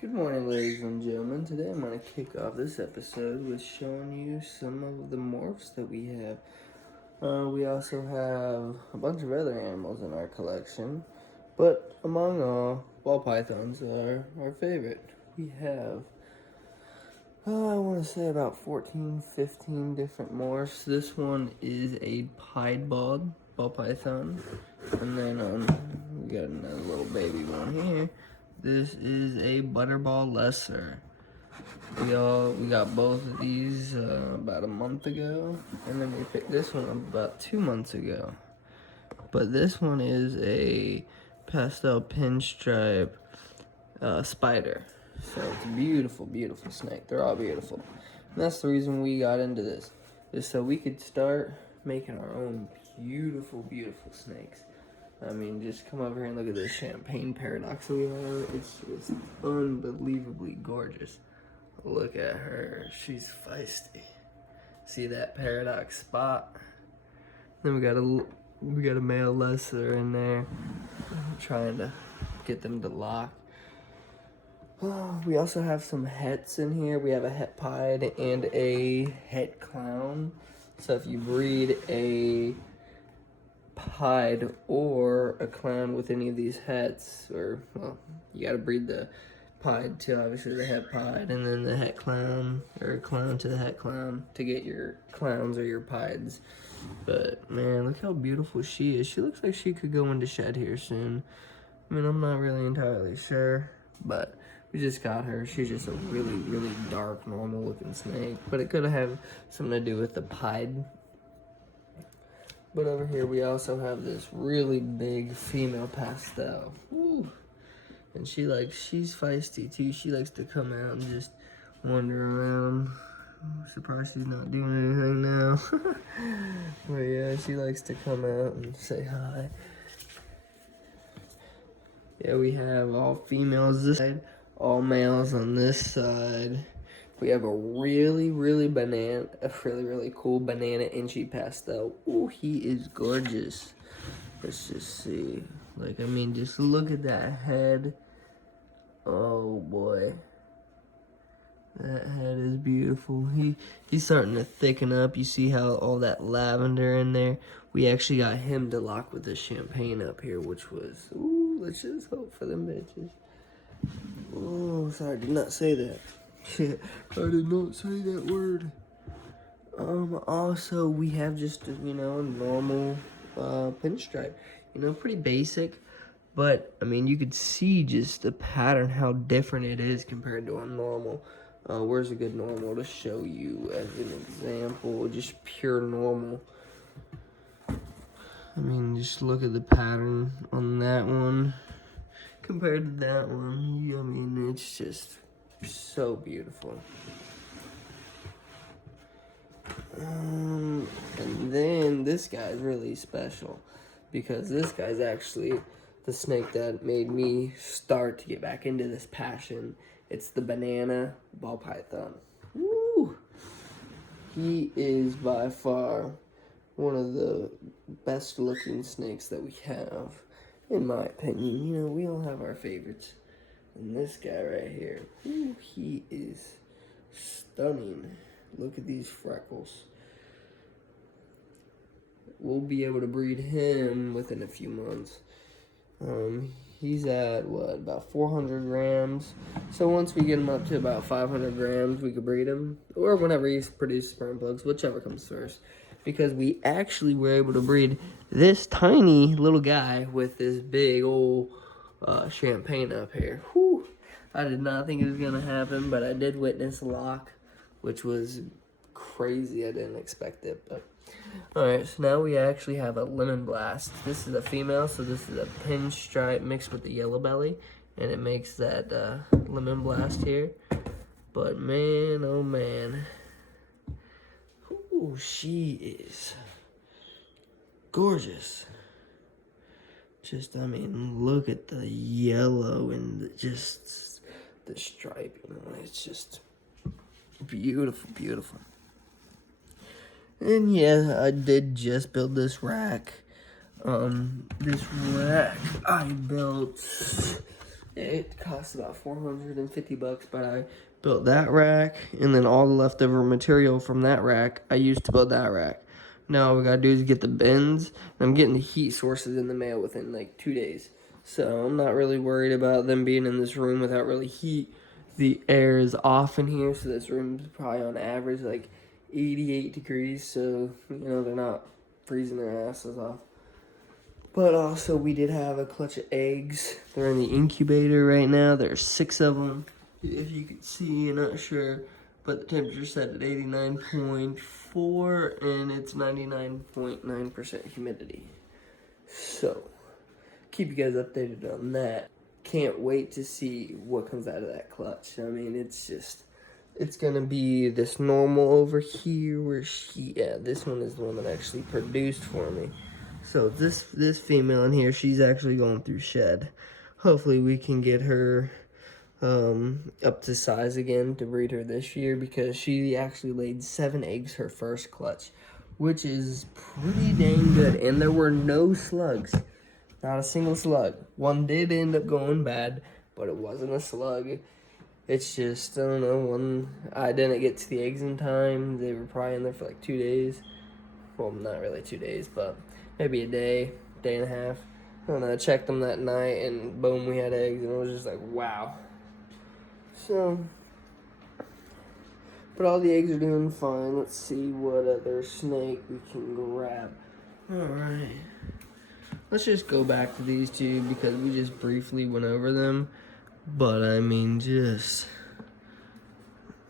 Good morning, ladies and gentlemen. Today I'm going to kick off this episode with showing you some of the morphs that we have. We also have a bunch of other animals in our collection, but among all, ball pythons are our favorite. We have, I want to say about 14, 15 different morphs. This one is a pied-ball ball python, and then we got another little baby one here. This is a butterball lesser. We got both of these about a month ago, and then we picked this one up about 2 months ago. But this one is a pastel pinstripe spider. So it's a beautiful, beautiful snake. They're all beautiful. And that's the reason we got into this, is so we could start making our own beautiful, beautiful snakes. I mean, just come over here and look at this champagne paradox that we have. It's just unbelievably gorgeous. Look at her. She's feisty. See that paradox spot? Then we got a male lesser in there. I'm trying to get them to lock. Oh, we also have some hets in here. We have a het pied and a het clown. So if you breed a pied or a clown with any of these hets, or well, you gotta breed the pied to obviously the het pied, and then the het clown, or clown to the het clown to get your clowns or your pieds. But man, look how beautiful she is. She looks like she could go into shed here soon. I mean, I'm not really entirely sure, but we just got her. She's just a really, really dark, normal looking snake, but it could have something to do with the pied. But over here we also have this really big female pastel. Woo. And she's feisty too. She likes to come out and just wander around. I'm surprised she's not doing anything now. But yeah, she likes to come out and say hi. Yeah, we have all females this side, all males on this side. We have a really, really cool banana inchy pastel. Ooh, he is gorgeous. Let's just see. Like, I mean, just look at that head. Oh boy. That head is beautiful. He's starting to thicken up. You see how all that lavender in there? We actually got him to lock with the champagne up here, which was, ooh, let's just hope for them bitches. Oh, sorry, I did not say that. Shit, I did not say that word. Also, we have just, a normal pinstripe. Pretty basic. But, I mean, you could see just the pattern, how different it is compared to a normal. Where's a good normal to show you as an example? Just pure normal. I mean, just look at the pattern on that one compared to that one. I mean, it's just so beautiful. And then this guy's really special because this guy's actually the snake that made me start to get back into this passion. It's the banana ball python. Woo! He is by far one of the best looking snakes that we have, in my opinion. We all have our favorites. And this guy right here, ooh, he is stunning. Look at these freckles. We'll be able to breed him within a few months. He's at, about 400 grams. So once we get him up to about 500 grams, we could breed him. Or whenever he produces sperm plugs, whichever comes first. Because we actually were able to breed this tiny little guy with this big old champagne up here. Whew. I did not think it was going to happen, but I did witness a lock, which was crazy. I didn't expect it, but alright, so now we actually have a lemon blast. This is a female, so this is a pinstripe mixed with the yellow belly, and it makes that lemon blast here. But man, oh man, ooh, she is gorgeous. Just, I mean, look at the yellow and just the stripe, it's just beautiful, beautiful. And yeah, I did just build this rack. This rack I built It cost about 450 bucks, but I built that rack, and then all the leftover material from that rack I used to build that rack. Now all we gotta do is get the bins, and I'm getting the heat sources in the mail within like 2 days. So I'm not really worried about them being in this room without really heat. The air is off in here, so this room is probably on average like 88 degrees, so you know they're not freezing their asses off. But also, we did have a clutch of eggs. They're in the incubator right now. There's 6 of them. If you can see, I'm not sure. But the temperature's set at 89.4 and it's 99.9% humidity. So, keep you guys updated on that. Can't wait to see what comes out of that clutch. I mean, it's gonna be this normal over here where this one is the one that actually produced for me. So this female in here, she's actually going through shed. Hopefully we can get her up to size again to breed her this year, because she actually laid 7 eggs her first clutch, which is pretty dang good. And there were no slugs, not a single slug. One did end up going bad, but it wasn't a slug. It's just, I don't know, I didn't get to the eggs in time. They were probably in there for like 2 days. Well, not really 2 days, but maybe a day and a half. And I checked them that night, and boom, we had eggs, and it was just like, wow. So, but all the eggs are doing fine. Let's see what other snake we can grab. Alright. Let's just go back to these two, because we just briefly went over them. But, I mean,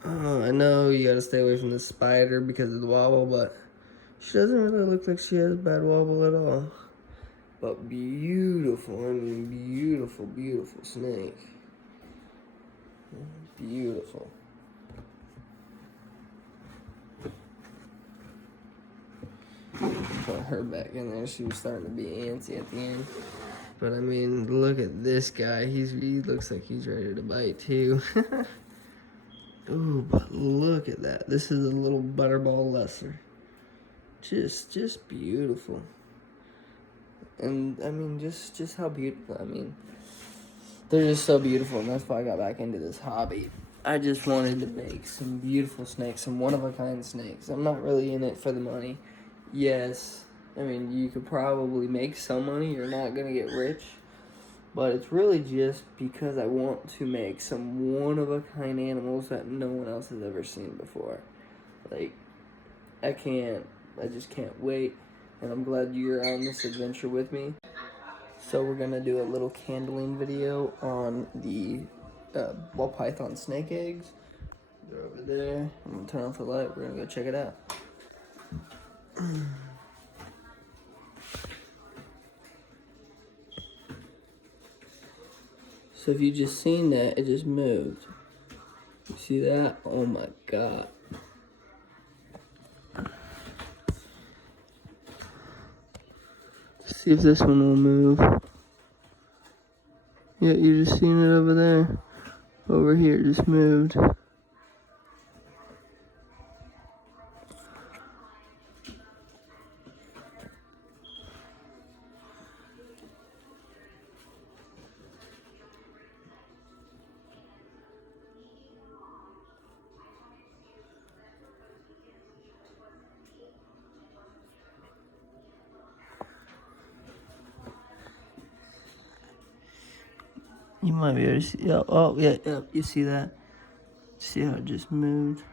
I know you gotta stay away from the spider because of the wobble, but she doesn't really look like she has bad wobble at all. But beautiful, I mean beautiful, beautiful snake. Beautiful. Put her back in there. She was starting to be antsy at the end. But I mean, look at this guy. He looks like he's ready to bite too. Ooh, but look at that. This is a little butterball lesser. Just beautiful. And I mean, just how beautiful. I mean, they're just so beautiful, and that's why I got back into this hobby. I just wanted to make some beautiful snakes, some one-of-a-kind snakes. I'm not really in it for the money. Yes, I mean, you could probably make some money. You're not going to get rich. But it's really just because I want to make some one-of-a-kind animals that no one else has ever seen before. Like, I just can't wait. And I'm glad you're on this adventure with me. So we're going to do a little candling video on the ball python snake eggs. They're over there. I'm going to turn off the light. We're going to go check it out. So if you just seen that, it just moved. You see that? Oh my God. See if this one will move. Yeah, you just seen it over there. Over here, it just moved. You might be able to see. Oh, yeah, you see that? See how it just moved?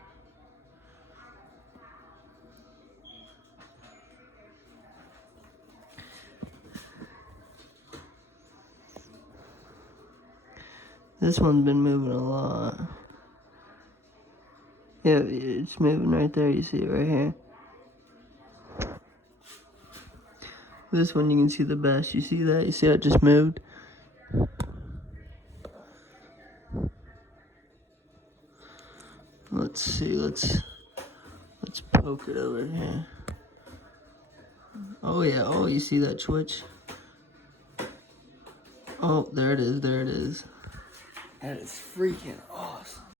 This one's been moving a lot. Yeah, it's moving right there. You see it right here. This one you can see the best. You see that? You see how it just moved? Let's see. Let's poke it over here. Oh yeah. Oh, you see that twitch? Oh, there it is. There it is. That is freaking awesome.